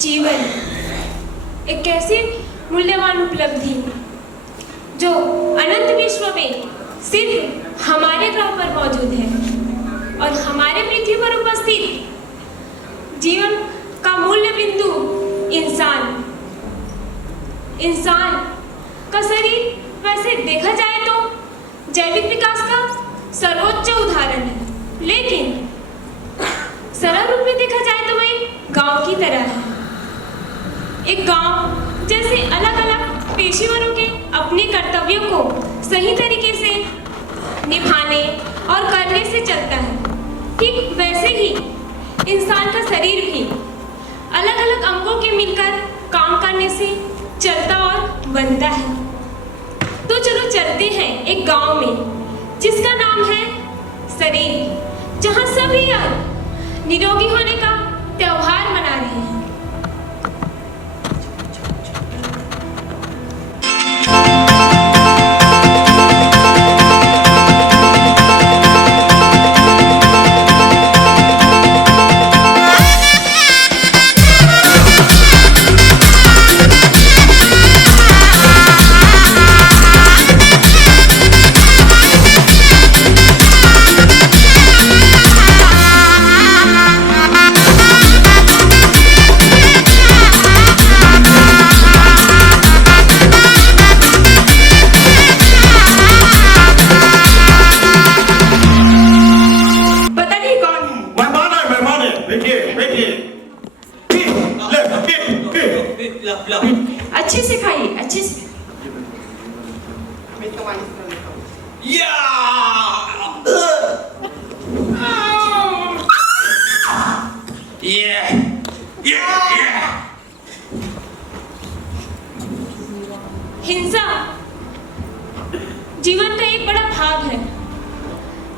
जीवन एक ऐसी मूल्यवान उपलब्धि जो अनंत विश्व में सिर्फ हमारे ग्रह पर मौजूद है और हमारे पृथ्वी पर उपस्थित जीवन का मूल्य बिंदु इंसान का शरीर वैसे देखा जाए तो जैविक विकास का सर्वोच्च उदाहरण है, लेकिन सरल रूप में देखा जाए तो वह एक गांव की तरह है। एक गांव जैसे अलग अलग पेशेवरों के अपने कर्तव्यों को सही तरीके से निभाने और करने से चलता है, ठीक वैसे ही इंसान का शरीर भी अलग अलग अंगों के मिलकर काम करने से चलता और बनता है। तो चलो चलते हैं एक गांव में जिसका नाम है शरीर, जहां सभी निरोगी होने का त्योहार मना रहे हैं। अच्छे से खाइए, अच्छे से। हिंसा जीवन का एक बड़ा भाग है।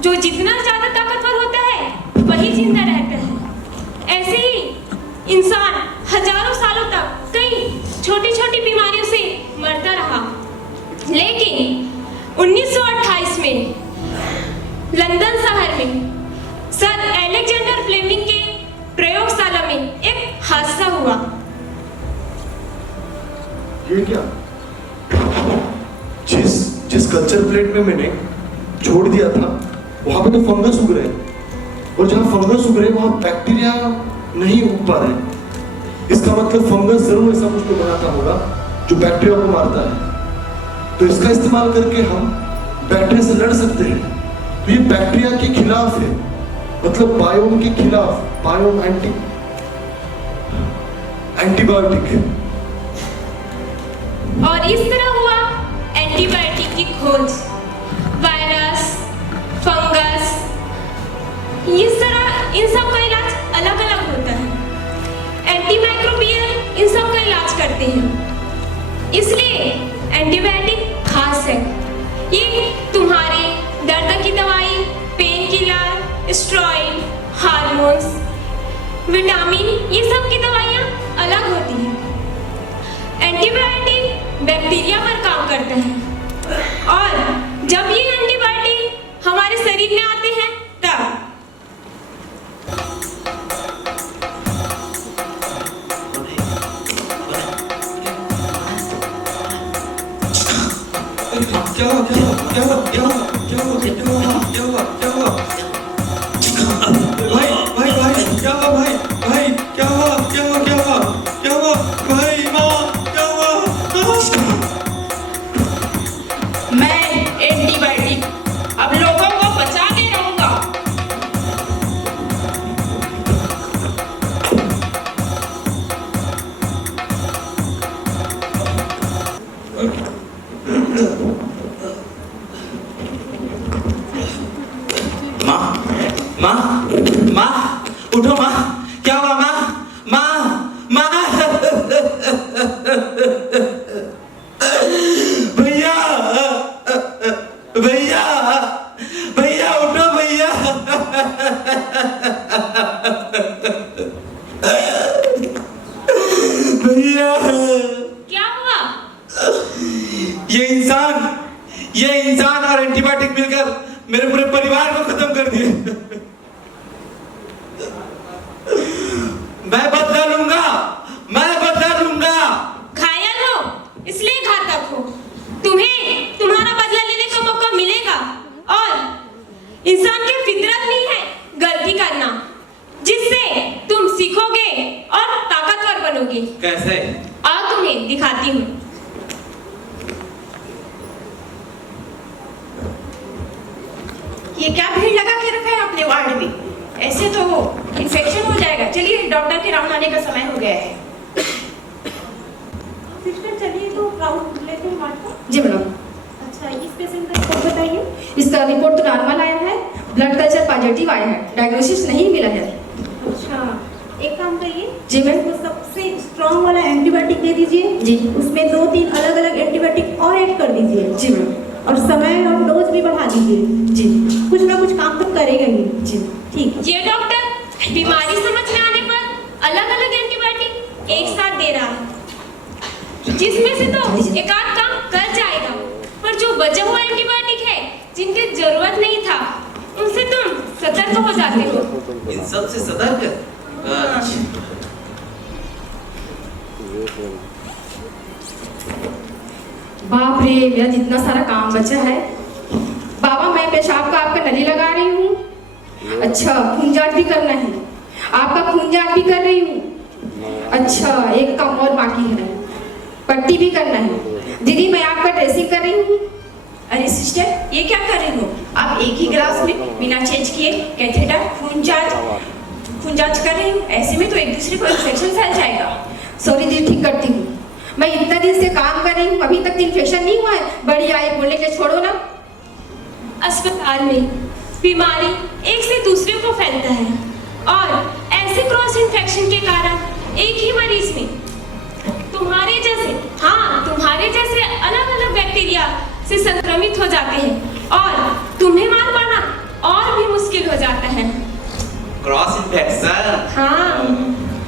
जो जितना ज्यादा ताकतवर होता है वही जिंदा रहता है। ऐसे ही इंसान हजारों सालों तक कई छोटी छोटी बीमारियों से मरता रहा, लेकिन 1928 में लंदन शहर में सर अलेक्जेंडर फ्लेमिंग के प्रयोगशाला में एक हादसा हुआ। ये क्या? जिस कल्चर प्लेट में मैंने छोड़ दिया था वहां पे तो फंगस उग रहे हैं, और जहां फंगस उग रहे हैं वहां बैक्टीरिया नहीं उग पा रहे। इसका मतलब फंगस जरूर ऐसा कुछ तो बनाता होगा जो बैक्टीरिया को मारता है। तो इसका इस्तेमाल करके हम बैक्टीरिया से लड़ सकते हैं। तो ये बैक्टीरिया के खिलाफ है, मतलब बायोम के खिलाफ, बायोम एंटीबायोटिक। और इस तरह हुआ एंटीबायोटिक की खोज। वायरस, फंगस, इस तरह इन सब का इलाज अलग अलग होता है। एंटीमाइक्रोबियल इन सब का इलाज करते हैं, इसलिए एंटीबायोटिक खास है। ये तुम्हारे दर्द की दवाई, pain killer, steroid, hormones, vitamin, ये सब की दवाइयाँ अलग होती हैं। एंटीबायोटिक बैक्टीरिया पर काम करता है, और जब ये एंटीबायोटिक हमारे शरीर में आते हैं तब मैं एंटीबायोटिक अब लोगों को बचा के रहूंगा। माँ, उठो माँ, क्या हुआ माँ? भैया, उठो भैया। भैया, क्या हुआ? ये इंसान और एंटीबायोटिक मिलकर मेरे पूरे परिवार को खत्म कर दिए। मैं बदला लूंगा। लोगे। कैसे? आओ तुम्हें दिखाती हूँ। ये क्या भीड़ लगा के रखा है अपने वार्ड में? ऐसे तो इन्फेक्शन हो जाएगा। चलिए डॉक्टर के राउंड आने का समय हो गया है। सिस्टर चलिए तो राउंड लेते हैं वार्ड का। जी मैडम। अच्छा इस पेशेंट का रिपोर्ट बताइए। इसका रिपोर्ट तो नॉर्मल आया है, ब्लड कल्चर पॉजिटिव आया है, डायग्नोसिस नहीं मिला है। अच्छा एक काम करिए, जी मैम। उसको सबसे स्ट्रॉन्ग वाला एंटीबायोटिक दे दीजिए। जी। उसमें 2-3 अलग अलग एंटीबायोटिक और ऐड कर दीजिए। जी मैम। और समय और डोज भी बढ़ा दीजिए। जी। कुछ ना कुछ काम तो करेगा ही। जी ठीक है। ये डॉक्टर बीमारी समझ में आने पर अलग अलग एंटीबायोटिक एक साथ दे रहा है, जिसमें से तो एक आध काम कर जाएगा, पर जो बचा हुआ एंटीबायोटिक है जिनकी जरूरत नहीं था उनसे तुम सतर्क हो जाते हो। इन सब से सतर्क? अच्छा। बाप रे, मेरा जितना सारा काम बचा है। बाबा मैं पेशाब का आपका नली लगा रही हूँ। अच्छा खून जांच भी करना है, आपका खून जांच भी कर रही हूँ। अच्छा एक काम और बाकी है, पट्टी भी करना है। दीदी मैं आपका ड्रेसिंग कर रही हूँ। अरे सिस्टर ये क्या कर रही हो? आप एक ही गिलास में बिना चेंज किए कैथेटर खून जांच कर रही हूँ। ऐसे में तो एक दूसरे को इन्फेक्शन फैल जाएगा। सॉरी दीदी, ठीक करती हूँ। मैं इतना दिन से काम कर रही हूँ, अभी तक इन्फेक्शन नहीं हुआ है। बड़ी आई बोलने के छोड़ो ना। अस्पताल में बीमारी एक से दूसरे को फैलता है और ऐसे क्रॉस इन्फेक्शन के कारण एक ही मरीज में तुम्हारे जैसे अलग अलग बैक्टीरिया से संक्रमित हो जाते हैं और तुम्हें मार पाना और भी मुश्किल हो जाता है। Cross infection? हाँ,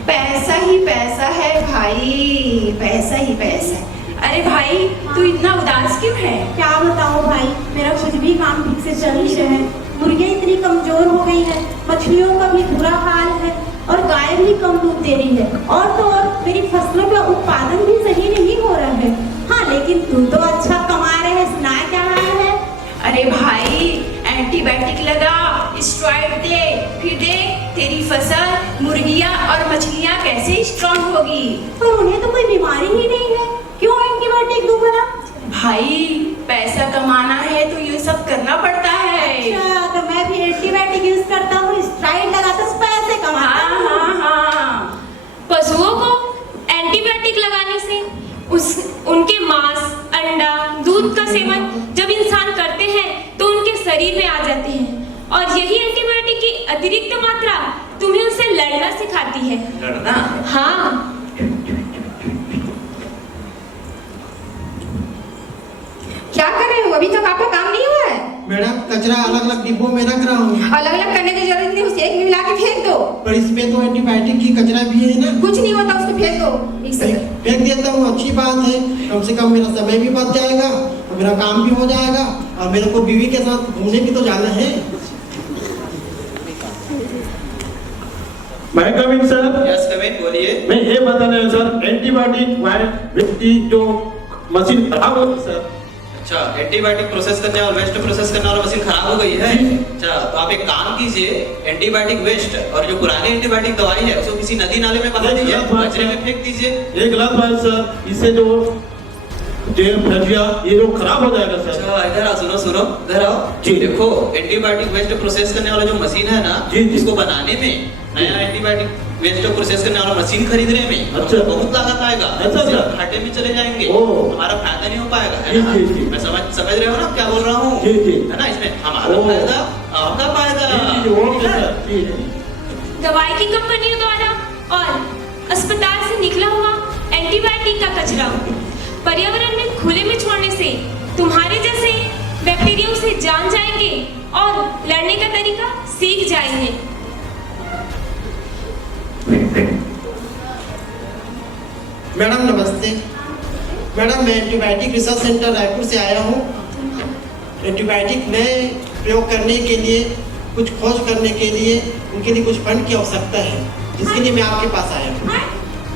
पैसा ही पैसा है भाई, पैसा ही पैसा है। अरे भाई तू इतना उदास क्यों है? क्या बताऊं भाई, मेरा कुछ भी काम ठीक से चल नहीं रहा है। मुर्गियां इतनी कमजोर हो गई है, मछलियों का भी बुरा हाल है और गाय भी कम दूध दे रही है। और तो और मेरी फसलों का उत्पादन भी सही नहीं हो रहा है। हाँ लेकिन तू तो अच्छा कमा रहे है, सुना क्या हाल है? अरे भाई एंटीबायोटिक लगा, स्टेरॉइड दे, फिर देख तेरी फसल, मुर्गियां और मछलियां कैसे स्ट्रांग होगी। पर उन्हें तो कोई बीमारी ही नहीं है, क्यों एंटीबायोटिक दूं भला? भाई पैसा कमाना है तो ये सब करना पड़ता है। अच्छा तो मैं भी एंटीबायोटिक यूज करता हूँ, स्टेरॉइड लगाता हूँ, पैसे कमाता हूँ। हाँ। पशुओं को एंटीबायोटिक लगाने से उनके मांस, अंडा, दूध का सेवन जब इंसान करते हैं तो उनके शरीर में आ जाते हैं और यही एंटीबायोटिक की अतिरिक्त मात्रा तुम्हें उनसे लड़ना सिखाती है। लड़ना? हाँ। क्या कर रहे हो? अभी तक आपका काम नहीं हुआ है। मैडम कचरा अलग अलग डिब्बों में रख रहा हूँ। अलग अलग करने की जरूरत नहीं, उसे एक में मिला के फेंक दो। पर इसमें तो एंटीबायोटिक की कचरा भी है ना। कुछ नहीं होता, उसको फेंक दो। एक सेकंड। फेंक देता हूँ, अच्छी बात है। कम से कम मेरा समय भी बच जाएगा और मेरा काम भी हो जाएगा और मेरे को बीवी के साथ घूमने भी तो जाना है। मैं कम इन सर। यस कम इन, बोलिए। मैं ये बताना है सर, एंटीबायोटिक व्यक्ति जो मशीन खराब हो सर। अच्छा, एंटीबायोटिक प्रोसेस करने और वेस्ट प्रोसेस करने वाला मशीन खराब हो गई है। अच्छा, तो आप एक काम कीजिए, एंटीबायोटिक वेस्ट और जो पुरानी एंटीबायोटिक दवाई है उसको किसी नदी नाले में बहा दीजिए, कचरे में फेंक दीजिए। एक गलत बात सर, इससे जो जेल फैलिया ये जो खराब हो जाएगा सर। अच्छा इधर आओ, सुनो इधर आओ जी। देखो एंटीबायोटिक वेस्ट प्रोसेस करने वाला जो मशीन है ना, जी, जी। इसको बनाने में नया एंटीबायोटिक वेस्ट प्रोसेस करने वाला मशीन खरीदने में अच्छा। बहुत लागत आएगा। अच्छा सर। घाटे में चले जाएंगे, ओह। हमारा फायदा नहीं हो पाएगा, है जी, ना? जी, जी। मैं समझ रहे हो ना क्या बोल रहा हूँ? जी, जी। है ना, इसमें हमारा ओह। फायदा, आपका फायदा। जी, ओके सर, जी। दवाई की कंपनियों द्वारा और अस्पताल से निकला हुआ एंटीबायोटिक का कचरा पर्यावरण में खुले में छोड़ने से तुम्हारे जैसे बैक्टीरिया से जान जाएंगे और लड़ने का तरीका सीख जाएंगे। मैडम नमस्ते। मैडम मैं एंटीबायोटिक रिसर्च सेंटर रायपुर से आया हूँ। एंटीबायोटिक नए प्रयोग करने के लिए, कुछ खोज करने के लिए, उनके लिए कुछ फंड की आवश्यकता है, जिसके लिए मैं आपके पास आया हूँ। हाँ?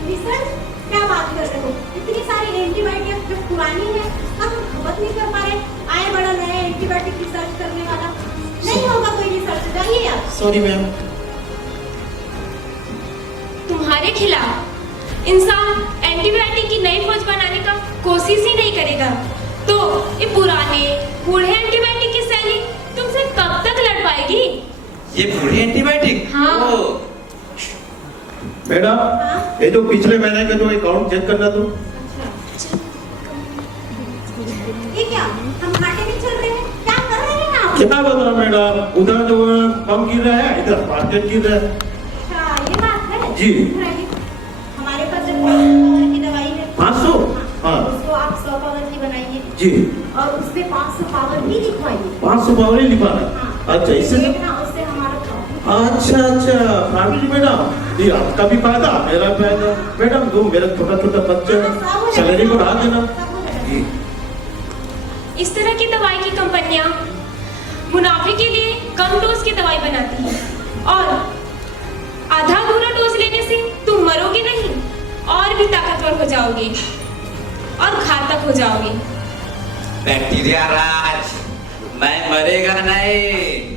रिसर्च? क्या बात कर रहे हो? इतनी सारी एंटीबायोटिक जो पुरानी है हम खपत नहीं कर पा रहे। आए बड़ा नया एंटीबायोटिक रिसर्च करने वाला, नहीं होगा कोई रिसर्च, जाइए आप। Sorry ma'am. तुम्हारे खिलाफ इंसान एंटीबायोटिक की नई खोज बनाने का कोशिश ही नहीं करेगा तो ये पुराने बूढ़े एंटीबायोटिक की शैली तुमसे कब तक लड़ पाएगी? ये बूढ़ी एंटीबायोटिक? हाँ। ओ, मैडम ये जो पिछले महीने का जो अकाउंट चेक करना तो ये क्या हम घाटे में चल रहे हैं? क्या कर रहे हैं आप? क्या बता मैडम, उधर जो कम गिर रहा है, इधर मार्केट गिर रहा है। अच्छा ये बात है। जी। हमारे पास जो 500 पावर की दवाई है 500? हाँ। उसको आप 100 पावर की बनाइए जी। और उसमें 500 पावर भी लिखवाइए। 500 पावर ही लिखा है। हाँ। अच्छा इससे देखना उससे हमारा प्रॉफिट। अच्छा फैमिली मैडम, ये आपका भी फायदा मेरा फायदा। मैडम दो मेरा छोटा छोटा बच्चा है, सैलरी बढ़ा देना। जी। इस तरह की दवाई की कंपनियां मुनाफे के लिए कम डोज की दवाई बनाती हैं और आधा अधूरा डोज लेने से तुम मरोगे नहीं और भी ताकतवर हो जाओगे और घातक हो जाओगे। बैक्टीरिया राज, मैं मरेगा नहीं।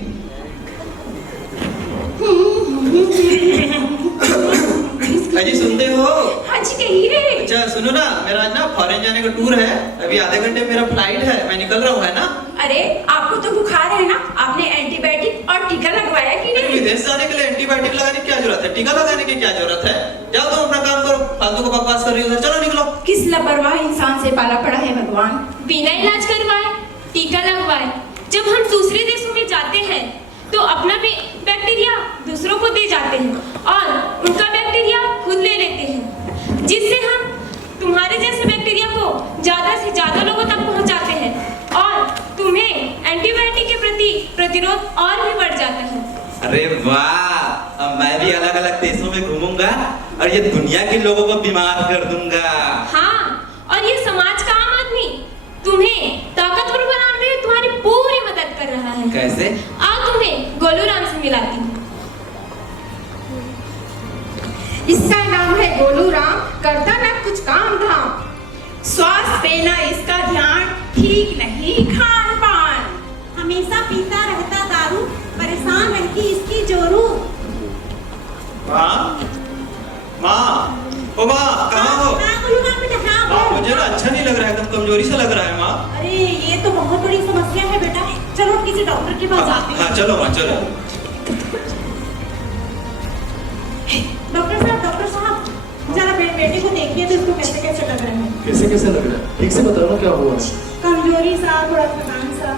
अजी सुनते हो? हाँ जी कहिए। अच्छा सुनो ना, मेरा आज ना फॉरेन जाने का टूर है, अभी आधे घंटे मेरा फ्लाइट है, मैं निकल रहा हूँ, है ना? अरे आपको तो बुखार है ना, आपने एंटीबायोटिक और टीका लगवाया कि अरे नहीं? विदेश जाने के लिए एंटीबायोटिक लगाने की क्या जरूरत है? टीका लगाने की क्या जरूरत है? जाओ तुम अपना काम करो, फालतू को बकवास कर रही हो, चलो निकलो। किस लापरवाह इंसान से पाला पड़ा है भगवान। बिना इलाज करवाए टीका लगवाए जब हम दूसरे देशों में जाते हैं तो अपना भी बैक्टीरिया दूसरों को दे जाते हैं और उनका बैक्टीरिया खुद ले लेते हैं, जिससे हम तुम्हारे जैसे बैक्टीरिया को ज्यादा से ज्यादा लोगों तक पहुंचाते हैं और तुम्हें एंटीबायोटिक के प्रति प्रतिरोध और भी बढ़ जाता है। अरे वाह, अब मैं भी अलग अलग देशों में घूमूंगा और ये दुनिया के लोगों को बीमार कर दूंगा। हाँ, और ये समाज का आम आदमी तुम्हें ताकतवर बनाने में तुम्हारी पूरी मदद कर रहा है। कैसे? आओ तुम्हें गोलूराम से मिलाती हूँ। इसका नाम है गोलू राम, करता ना कुछ काम धाम। स्वास्थ्य पे ना इसका ध्यान, ठीक नहीं खान पान। हमेशा पीता रहता दारू, परेशान रहती इसकी जोरू। माँ, माँ, ओ माँ, कहाँ हो? हाँ, गोलूराम बेटा, हाँ, माँ बोल। मुझे ना अच्छा नहीं लग रहा है, एकदम कमजोरी सा लग रहा है माँ। अरे ये तो बहुत बड़ी समस्या है बेटा, चलो किसी डॉक्टर के पास जाते हैं। हाँ चलो माँ चलो। डॉक्टर साहब जरा बेटे को देखिए तो इसको कैसे कैसे लग रहा है। कैसे कैसे लग रहा है? ठीक से बताओ ना क्या हुआ है? कमजोरी सा, थोड़ा थकान सा।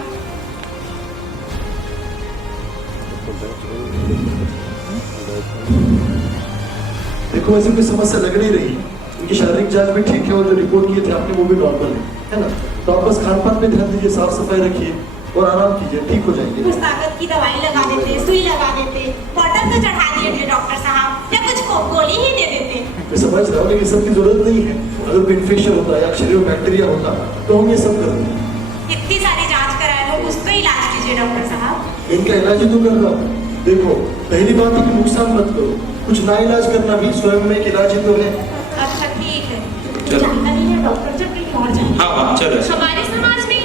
देखो ऐसी कोई समस्या लग नहीं रही, उनकी शारीरिक जांच भी ठीक है और जो रिपोर्ट किए थे आपने वो भी नॉर्मल है ना? तो आप बस खान पान पे ध्यान दीजिए, साफ सफाई रखिए और आराम कीजिए, ठीक हो जाएंगे। कुछ ताकत की दवाई लगा देते, सुई लगा देते, बॉटल तो चढ़ा दिए डॉक्टर साहब, या कुछ गोली ही दे देते। मैं समझ रहा हूँ लेकिन सबकी जरूरत नहीं है। अगर कोई इन्फेक्शन होता है या शरीर में बैक्टीरिया होता तो हम ये सब करते हैं। इतनी सारी जांच कराए तो कुछ तो इलाज कीजिए डॉक्टर साहब। इनका इलाज ही तो कर रहा हूँ। देखो पहली बात है कि नुकसान मत करो, कुछ ना इलाज करना भी स्वयं में एक इलाज ही तो है। अच्छा ठीक है, चलो। जानता नहीं है डॉक्टर, जब कहीं और जाएंगे। हाँ हाँ चलो। हमारे समाज में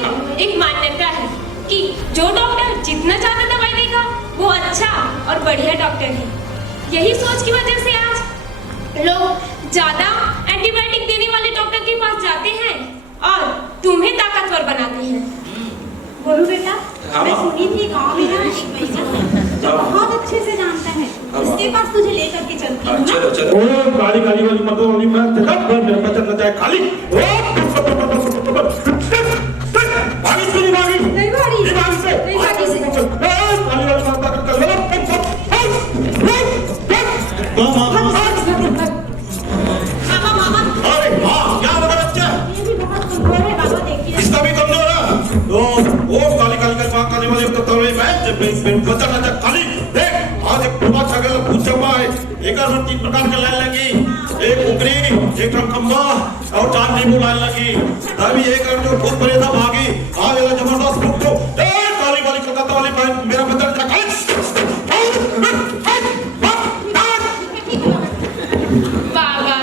एक मान्यता है कि जो डॉक्टर जितना ज्यादा दवाई देगा वो अच्छा और बढ़िया डॉक्टर है। यही सोच की वजह से आज लोग ज्यादा एंटीबायोटिक देने वाले डॉक्टर के पास जाते हैं और तुम्हें ताकतवर बनाते हैं। बोलू बेटा, हाँ, मैं हाँ। सुनी थी गांव में ना एक भैया जो हाँ। बहुत अच्छे से जानता है, हाँ। उसके पास तुझे लेकर के चलती हाँ हूँ ना। चलो चलो। ओ गाली गाली वाली मत वाली मैं देखा भर मेरा बच्चा न जाए खाली। भागी सुनी भागी। नहीं भागी। नहीं भागी से। नहीं भागी से। गाली वाली माता का कल मामा मामा, अरे माँ क्या बता बच्चा? ये भी बहुत कमजोर है बाबा, देखिए। इसका भी कमजोर है। ओ गाली गाली कर बात करने वाले तो मैं बच्चा न जाए खाली। देख आज एक प्रभात सागर पूछ चमा है, एक और 3 प्रकार के लाइन लगी, एक उकरी, एक खंबा और 4 नींबू लाइन लगी। तभी एक और जो बहुत बड़े था भागी, आ गया जबरदस्त भूख तो गाली गाली कलकत्ता वाली मेरा बच्चा जा खाली। बाबा,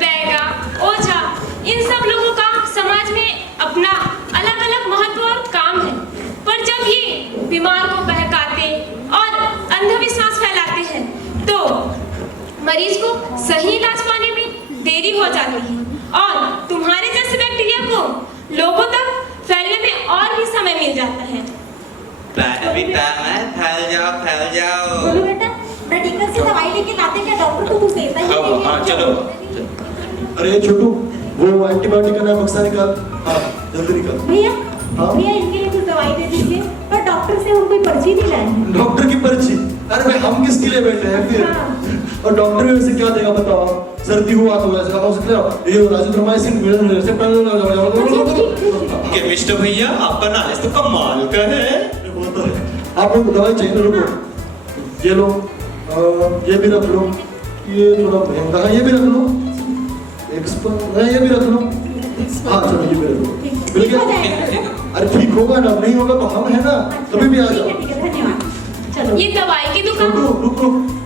बैगा, ओझा, इन सब लोगों का समाज में अपना अलग अलग महत्व और काम है, पर जब ये बीमार को बहकाते और अंधविश्वास फैलाते हैं तो मरीज को सही इलाज पाने में देरी हो जाती है और तुम्हारे जैसे बैक्टीरिया को लोगों तक फैलने में और भी समय मिल जाता है। बेटा मैं फैल जाओ। बोलो बेटा, मेडिकल से दवाई लेके लाते क्या डॉक्टर को कुछ देता ही हाँ, नहीं है। हाँ, चलो। अरे छोटू, वो एंटीबायोटिक का नाम बक्सा निकाल। हाँ जल्दी निकाल। भैया हाँ? भैया इनके लिए कुछ दवाई दे दीजिए, पर डॉक्टर से हम कोई पर्ची नहीं लाए हैं। डॉक्टर की पर्ची? अरे भाई हम किसके लिए बैठे हैं फिर? हाँ। और डॉक्टर में वैसे क्या देगा बताओ? सर्दी हुआ तो वैसे आप सकते हो ये राजिथ्रोमाइसिन केमिस्ट भैया आपका नॉलेज तो कमाल का है। वो तो है। आप लोग दवाई चाहिए ना, रुको ये लो, ये भी रख लो, ये थोड़ा महंगा है, ये भी रख लो, ये भी रख लो। हाँ चलो ये भी रख लो, मिल गया। अरे ठीक होगा ना, नहीं होगा तो हम है ना, कभी भी आ जाओ। ठीक है, धन्यवाद। चलो ये दवाई की दुकान, रुक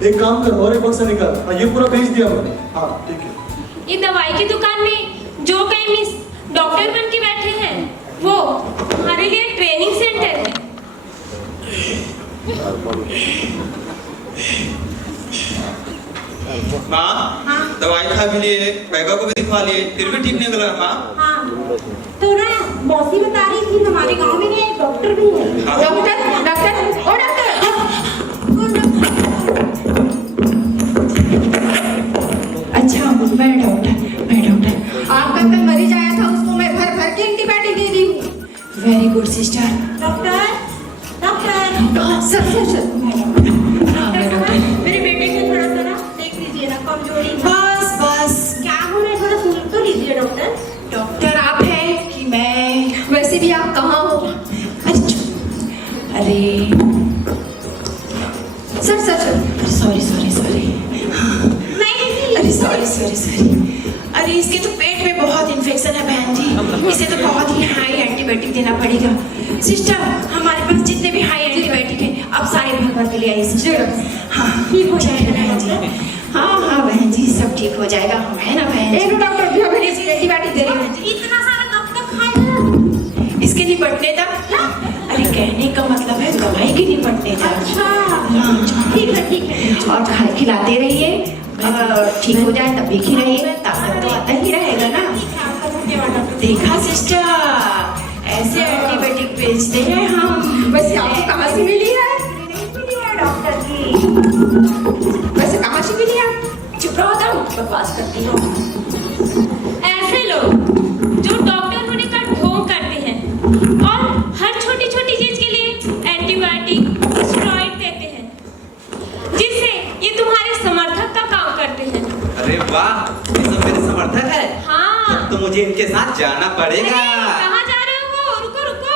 एक काम कर, और एक बक्सा निकाल। हाँ ये पूरा भेज दिया मैंने। हाँ ठीक है। ये दवाई की दुकान में जो केमिस्ट डॉक्टर बन के बैठे हैं वो हमारे लिए ट्रेनिंग सेंटर है। माँ दवाई खा भी लिए, बैगा को भी दिखवा लिए, फिर भी ठीक नहीं लगा माँ। हाँ तो ना मौसी बता रही थी हमारे गांव में एक डॉक्टर भी है। हाँ। डॉक्टर डॉक्टर ओ डॉक्टर, अच्छा मैं डॉक्टर आपका कल मरीज आया था, उसको मैं भर के एंटीबायोटिक दे दी हूँ। Very good sister. Doctor sir मेरे बेटे को थोड़ा सा ना देख लीजिए ना, कमजोरी है। बस क्या हो रहा है, थोड़ा सुन तो लीजिए डॉक्टर। डॉक्टर आप हैं कि मैं? वैसे भी आप कहाँ हो? अरे चुप। अरे सर सॉरी अरे सॉरी। अरे इसके तो पेट में बहुत इन्फेक्शन है बहन जी, इसे तो बहुत ही हाई एंटीबायोटिक देना पड़ेगा। सिस्टर हमारे पास जितने भी हाई एंटीबायोटिक हैं अब सारे भरवा के लिए आइए सिस्टर। हाँ ठीक हो जाएगा बहन जी। हाँ बहन जी सब ठीक हो जाएगा, हम है ना बहन जी। डॉक्टर एंटीबायोटिक दे रही हूँ। इतना सारा कब तक खाएगा? इसके निपटने तक, अरे कहने का मतलब है दवाई के निपटने तक। अच्छा ठीक है और खिलाते रहिए, ठीक हो जाए तब देखी रहिएगा, ताकत तो आता ही रहेगा ना। देखा सिस्टर ऐसे एंटीबायोटिक बेचते हैं हम। वैसे आपको कहाँ से मिली है? डॉक्टर जी वैसे कहाँ से मिली है? चुप रहो तुम, बकवास करती हो। ऐसे लोग जो डॉक्टर होने का ढोंग करते हैं और हर छोटी छोटी चीज के लिए एंटीबायोटिक स्टेरॉइड देते हैं, जिससे ये तुम्हारे समर्थक का काम करते हैं। अरे वाह, ये सब मेरे समर्थक है। हाँ तो मुझे इनके साथ जाना पड़ेगा। कहाँ जा रहे हो? रुको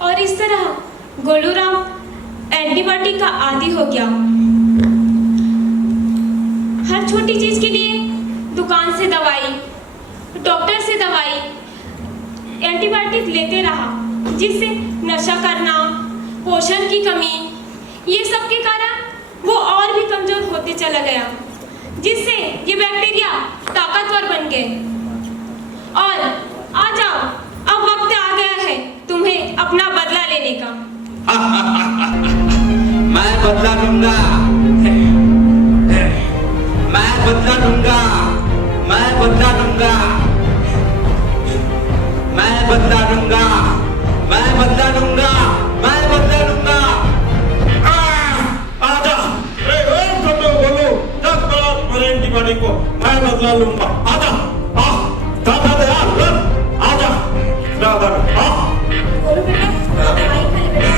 और इस तरह गोलूराम एंटीबायोटिक का आदी हो गया। हर छोटी चीज के लिए दुकान से दवाई, डॉक्टर से दवाई, एंटीबायोटिक लेते रहा, जिससे नशा करना, पोषण की कमी, ये सब के कारण वो और भी कमजोर होते चला गया, जिससे ये बैक्टीरिया ताकतवर बन गए। और आ जाओ, अब वक्त आ गया है तुम्हें अपना बदला लेने का। मैं बदला लूंगा, मैं बदला लूंगा, मैं बदला लूंगा, मैं बदला लूंगा, मैं बदला लूंगा, मैं बदला लूंगा। आजा, बोलो जब बोलो मेरे एंटीबायोटिक को मैं बदला लूंगा। आजा दादा आजा दादा। बोलो बेटा, दवाई खा ले बेटा।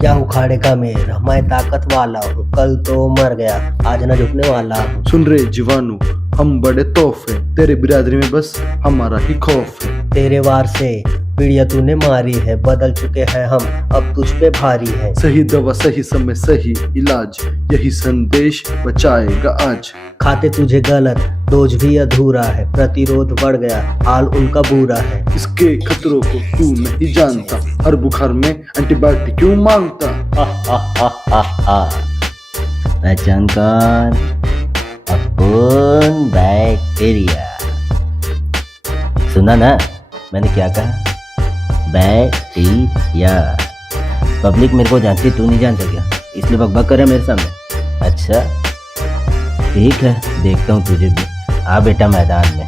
क्या उखाड़ेगा मेरा, मैं ताकत वाला हूँ, कल तो मर गया आज न झुकने वाला हूँ। सुन रे जीवाणु, हम बड़े तोफ हैं, तेरे बिरादरी में बस हमारा ही खौफ है। तेरे वार से पीड़िया तूने मारी है, बदल चुके हैं हम अब तुझ पे भारी है। सही दवा सही समय सही इलाज, यही संदेश बचाएगा आज। खाते तुझे गलत डोज भी अधूरा है, प्रतिरोध बढ़ गया, हाल उनका बुरा है। इसके खतरों को तू नहीं जानता, हर बुखार में एंटीबायोटिक क्यों मांगता? पहचान कौन? अपन बैक्टीरिया। सुना ना मैंने क्या कहा? बैक्टीरिया। पब्लिक मेरे को जानती, तू नहीं जानता क्या? इसलिए बकबक करे मेरे सामने। अच्छा ठीक है, देखता हूँ तुझे भी। आ बेटा मैदान में,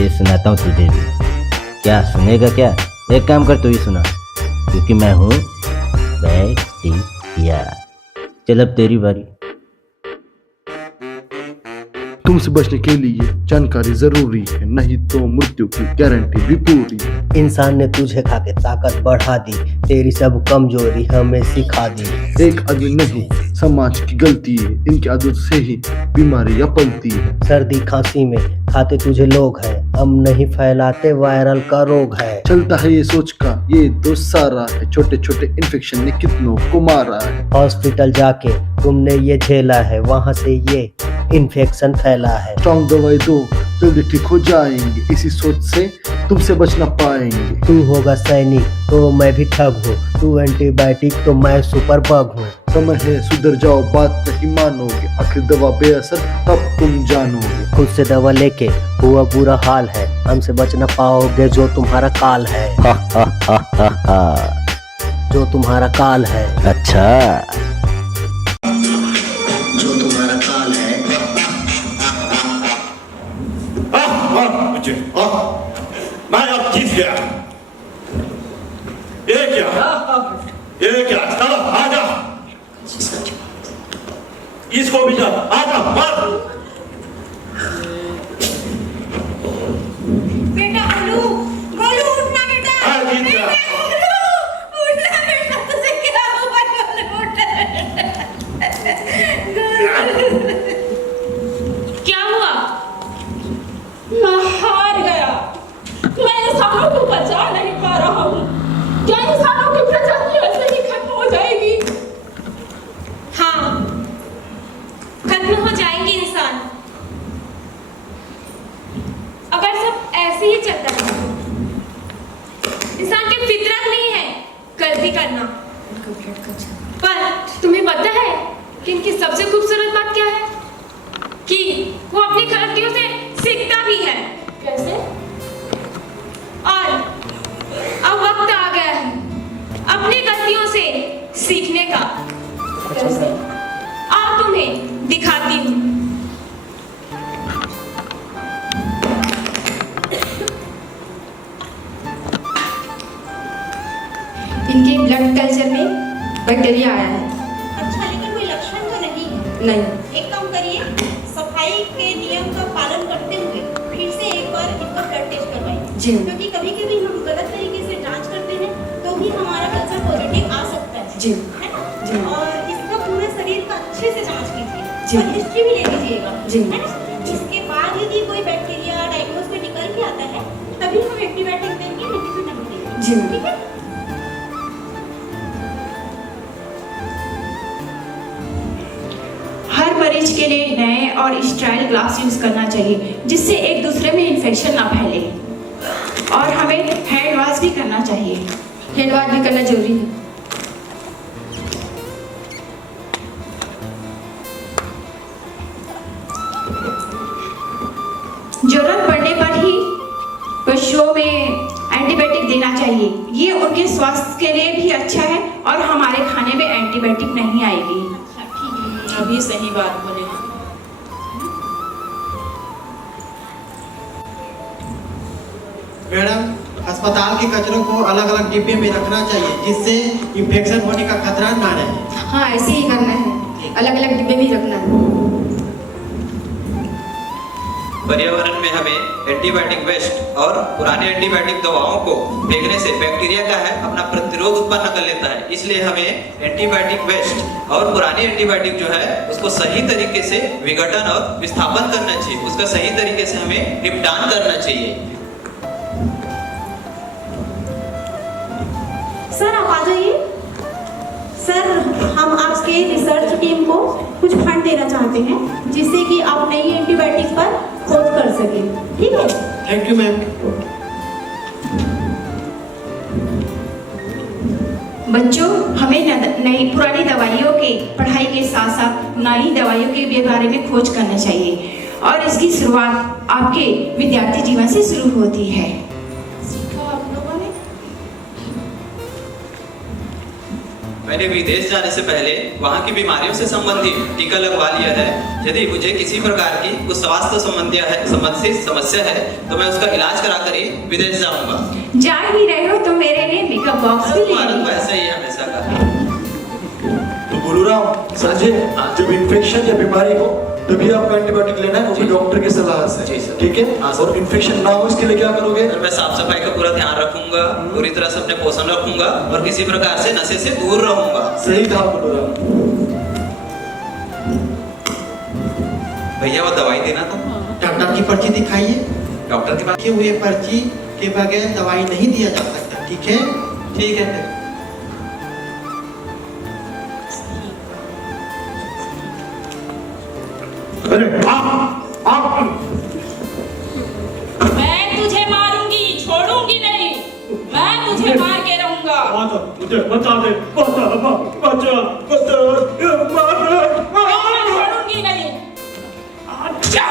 ये सुनाता हूँ तुझे भी। क्या सुनेगा क्या? एक काम कर, तू ही सुना, क्योंकि मैं हूँ बैक्टीरिया। चल अब तेरी बारी। तुमसे बचने के लिए जानकारी जरूरी है, नहीं तो मृत्यु की गारंटी भी पूरी है। इंसान ने तुझे खा के ताकत बढ़ा दी, तेरी सब कमजोरी हमें सिखा दी। एक आदमी नहीं, समाज की गलती है, इनकी आदत से ही बीमारियां पलती है। सर्दी खांसी में खाते तुझे लोग हैं, हम नहीं फैलाते, वायरल का रोग है। चलता है ये सोच का ये तो सारा है, छोटे छोटे इन्फेक्शन ने कितनों को मारा है। हॉस्पिटल जाके तुमने ये झेला है, वहाँ से ये इन्फेक्शन फैला है। स्ट्रॉन्ग दवाई दो, जल्दी ठीक हो जाएंगे, इसी सोच से तुमसे बच ना पाएंगे। तू होगा सैनिक तो मैं भी ठग हूँ, तू एंटीबायोटिक तो मैं सुपर बग हूँ। समय है सुधर जाओ, बात नहीं मानोगे, आखिर दवा बेअसर तब तुम जानोगे। खुद से दवा लेके हुआ बुरा हाल है, हमसे बच ना पाओगे, जो तुम्हारा काल है। जो तुम्हारा काल है। अच्छा जो तुम्हारा काल है। मैं अब जीत गया। ये क्या चलो आजा, इसको भी जा, आजा मार। बेटा गोलू, गोलू उठना बेटा। हाँ, जीत गया। उठना बेटा, तुझे क्या हुआ? गोलू उठ। क्या हुआ? मैं हार गया। मैं इंसानों को बचा नहीं पा रहा हूँ। क्या इंसानों की प्रजाति ऐसे ही खत्म हो जाएगी? हाँ, खत्म हो जाएंगे इंसान। अगर सब ऐसे ही चलता रहे। इंसान की फितरत नहीं है गलती करना। पर तुम्हें पता है कि इनकी सबसे खूबसूरत बात क्या है? कि वो अपनी गलतियों से सीखता भी है। कैसे? और अब वक्त आ गया है अपनी गलतियों से सीखने का। कैसे? आओ तुम्हें दिखाती हूँ। इनके ब्लड कल्चर में बैक्टीरिया आया है। अच्छा, लेकिन कोई लक्षण तो नहीं है। नहीं। एक काम करिए, सफाई के नियम का पालन करते हुए फिर से एक बार इनका ब्लड टेस्ट करवाइए। जी। क्योंकि कभी कभी हम गलत तरीके से जांच करते हैं तो भी हमारा कल्चर पॉजिटिव आ सकता है। जी। है ना? जी। और इसका पूरे शरीर का अच्छे से जांच कीजिए। जी। और हिस्ट्री भी ले लीजिएगा। जी। है ना? इसके बाद यदि कोई बैक्टीरिया डायग्नोज में निकल के आता है तभी हम एंटीबायोटिक देंगे, नहीं तो नहीं देंगे। जी। ठीक है? हर मरीज के लिए नए और स्टाइल ग्लास यूज करना चाहिए, जिससे एक दूसरे में इन्फेक्शन ना फैले। और हमें हैंड वॉश भी करना चाहिए। हैंड वॉश भी करना जरूरी है। जरूरत पड़ने पर ही पशुओं में एंटीबायोटिक देना चाहिए। ये उनके स्वास्थ्य के लिए भी अच्छा है और हमारे खाने में एंटीबायोटिक नहीं आएगी। अच्छा, ठीक है। अभी सही बात बोले। मैडम, अस्पताल के कचरों को अलग अलग डिब्बे में रखना चाहिए, जिससे इंफेक्शन होने का खतरा ना रहे। हाँ, ऐसे ही करना है, अलग अलग डिब्बे में ही रखना है। पर्यावरण में हमें एंटीबायोटिक वेस्ट और पुराने एंटीबायोटिक दवाओं को फेंकने से बैक्टीरिया का है अपना प्रतिरोध उत्पन्न कर लेता है। इसलिए हमें एंटीबायोटिक वेस्ट और पुराने एंटीबायोटिक जो है उसको सही तरीके से विघटन और विस्थापन करना चाहिए, उसका सही तरीके से हमें निपटान करना चाहिए। सर आप आ जाइए। सर, हम आपके रिसर्च टीम को कुछ फंड देना चाहते हैं, जिससे कि आप नई एंटीबायोटिक पर खोज सके। ठीक है? Thank you ma'am. बच्चों, हमें नई पुरानी दवाइयों के पढ़ाई के साथ साथ नई दवाइयों के भी बारे में खोज करना चाहिए और इसकी शुरुआत आपके विद्यार्थी जीवन से शुरू होती है। सीखा आप लोगों ने? मैंने विदेश जाने से पहले वहाँ की बीमारियों से संबंधित टीका लगवा लिया है। यदि मुझे किसी प्रकार की कुछ स्वास्थ्य संबंधित समस्या है तो मैं उसका इलाज कराकर ही विदेश जाऊंगा। जा ही रहे हो तो मेरे लिए मेकअप बॉक्स भी ले भारत लो। तो ऐसा ही है हमेशा का। तो गुरुराम संजय, जब इन्फेक्शन या बीमारी हो तभी आपको एंटीबायोटिक लेना है, वो भी डॉक्टर की सलाह से। जी सर। ठीक है? हाँ सर। और इन्फेक्शन ना हो इसके लिए क्या करोगे? सर, मैं साफ सफाई का पूरा ध्यान रखूंगा, पूरी तरह से अपने पोषण रखूंगा और किसी प्रकार से नशे से दूर रहूंगा। सही था गुरुराम। भैया वो दवाई देना था। डॉक्टर की पर्ची दिखाइए। डॉक्टर के पास। के हुए पर्ची के बगैर दवाई नहीं दिया जा सकता। ठीक है? ठीक है फिर। अरे आप मैं तुझे मारूंगी, छोड़ूंगी नहीं। मैं तुझे मार के रहूंगा। मुझे बता दे, बता मैं छोड़ूंगी नहीं। अच्छा।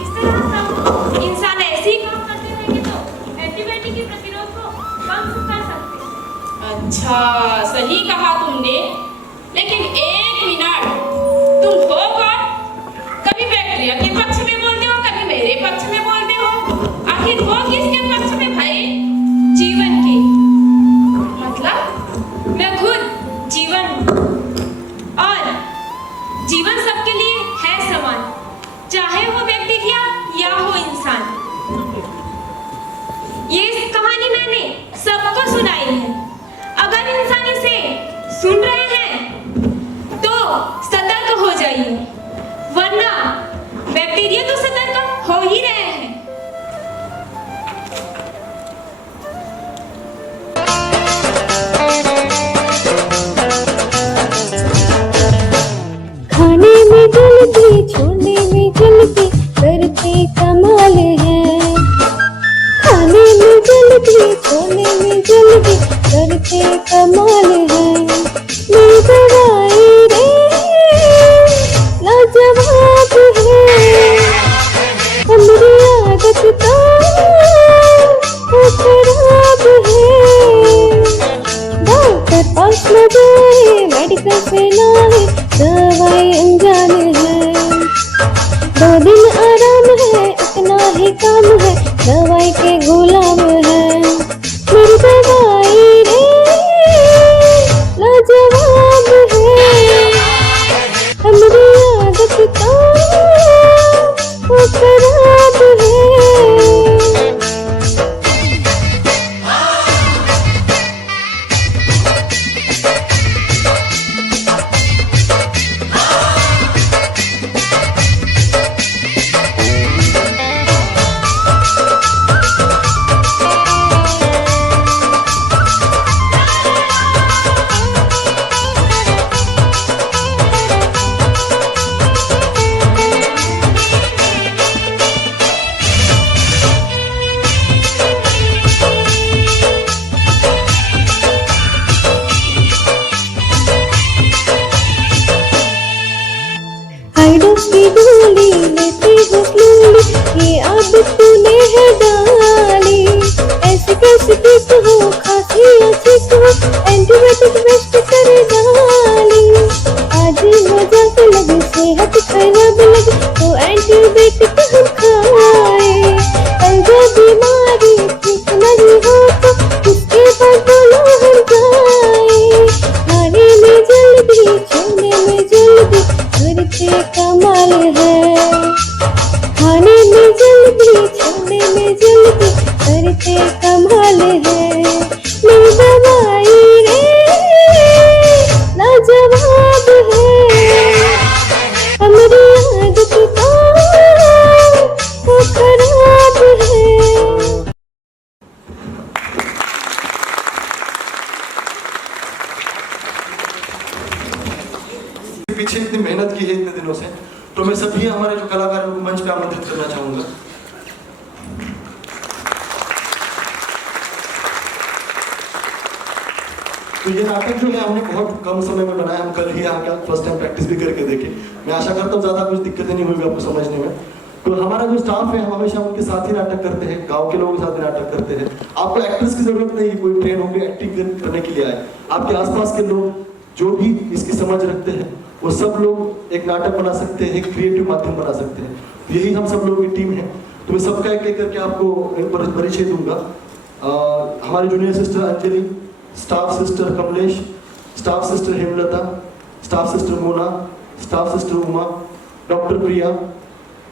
इस तरह सब इंसान ऐसे ही काम करते रहेंगे तो एंटीबायोटिक की प्रतिरोध को कम कर सकते हैं। अच्छा, सही कहा तुमने। लेकिन एक मिनट, तुम हो कौन? कभी बैक्टीरिया के पक्ष में बोलते हो, कभी मेरे पक्ष में बोलते हो। आखिर हो किसके पक्ष में भाई? जीवन के मतलब? मैं खुद जीवन और जीवन सबके लिए है समान, चाहे वो बैक्टीरिया या हो इंसान। ये कहानी मैंने सबको सुनाई है। अगर इंसान इसे सुन रहे हैं तो सतर्क हो जाइए, वरना बैक्टीरिया तो सतर्क हो ही रहे हैं। खाने में जल्दी, छोड़ने में जल्दी, करते कमाल है। खाने में जल्दी, छोड़ने में जल्दी, करते कमाल है। मेरी दवाई रे लाजवाब है। हमारी आदत तो खराब है। डॉक्टर पास न जाए, मेडिकल से लाए, दवाई अनजान है। 2 दिन आराम है, इतना ही काम है, दवाई के गुलाम है। मेरी दवाई रे पीछे इतनी मेहनत की है इतने दिनों से, तो मैं सभी हमारे जो कलाकारों को मंच पे आमंत्रित करना चाहूंगा। तो ये नाटक जो है हमने बहुत कम समय में बनाया, हम कल ही आके फर्स्ट टाइम प्रैक्टिस भी करके देखे। मैं आशा करता हूँ ज्यादा कुछ दिक्कतें नहीं हुई आपको समझने में। तो हमारा जो स्टाफ है हम हमेशा उनके साथ ही नाटक करते हैं, गांव के लोगों के साथ ही नाटक करते हैं। आपको एक्ट्रेस की जरूरत नहीं, कोई ट्रेन होकर एक्टिंग करने के लिए आए। आपके आसपास के लोग जो भी इसकी समझ रखते हैं वो सब लोग एक नाटक बना सकते हैं, एक क्रिएटिव माध्यम बना सकते हैं। यही हम सब लोगों की टीम है। तो मैं सबका एक एक करके आपको परिचय दूंगा। हमारी junior sister Anjali, staff sister Kamlesh, staff sister Hemlata, staff sister Mona, staff sister Uma, doctor Priya,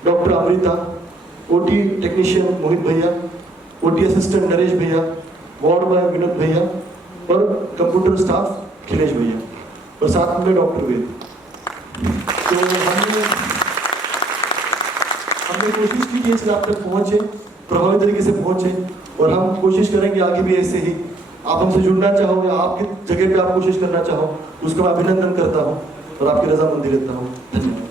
doctor Amrita, OT technician Mohit भैया, ओटी असिस्टेंट नरेश भैया, वार्ड बॉय विनोद भैया और कंप्यूटर स्टाफ खिलेश भैया और साथ में डॉक्टर वेद। तो हमने कोशिश की कि इस आप तक पहुंचे, प्रभावी तरीके से पहुंचे, और हम कोशिश करेंगे आगे भी ऐसे ही। आप हमसे जुड़ना चाहो या आपकी जगह पे आप कोशिश करना चाहो, उसका मैं अभिनंदन करता हूँ और आपकी रजामंदी लेता हूँ। धन्यवाद।